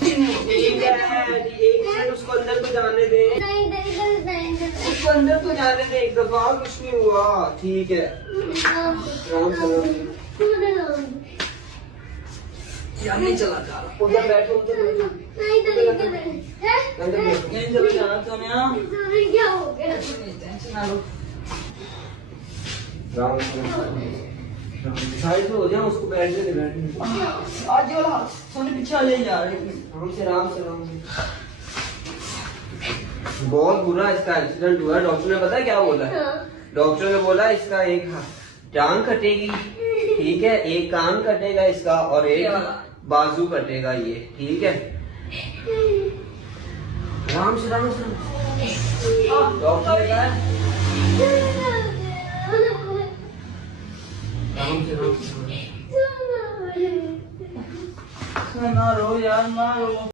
ठीक है, एक मिनट उसको अंदर तो जाने दे, उसको अंदर तो जाने दे एक दफा, कुछ नहीं हुआ। ठीक है, राम सलाम। नहीं चला जा, उधर बैठो, उधर बैठो, अंदर बैठो। नहीं चला जाना सोनिया, क्या हो गया? टेंशन ना लो। राम सलाम, साइड में हो जाओ, उसको बैठने दे, बैठने दे। आज वाला सोने पीछे आ जाए यार। राम से, राम से, राम से। बहुत बुरा इसका एक्सीडेंट हुआ। डॉक्टर ने पता है क्या बोला है? डॉक्टर ने बोला इसका एक टांग कटेगी, ठीक है, एक कान कटेगा इसका और एक बाजू कटेगा ये, ठीक है। राम से, राम से। डॉक्टर ने कहा राम से, राम से। ना रो यार, ना रो।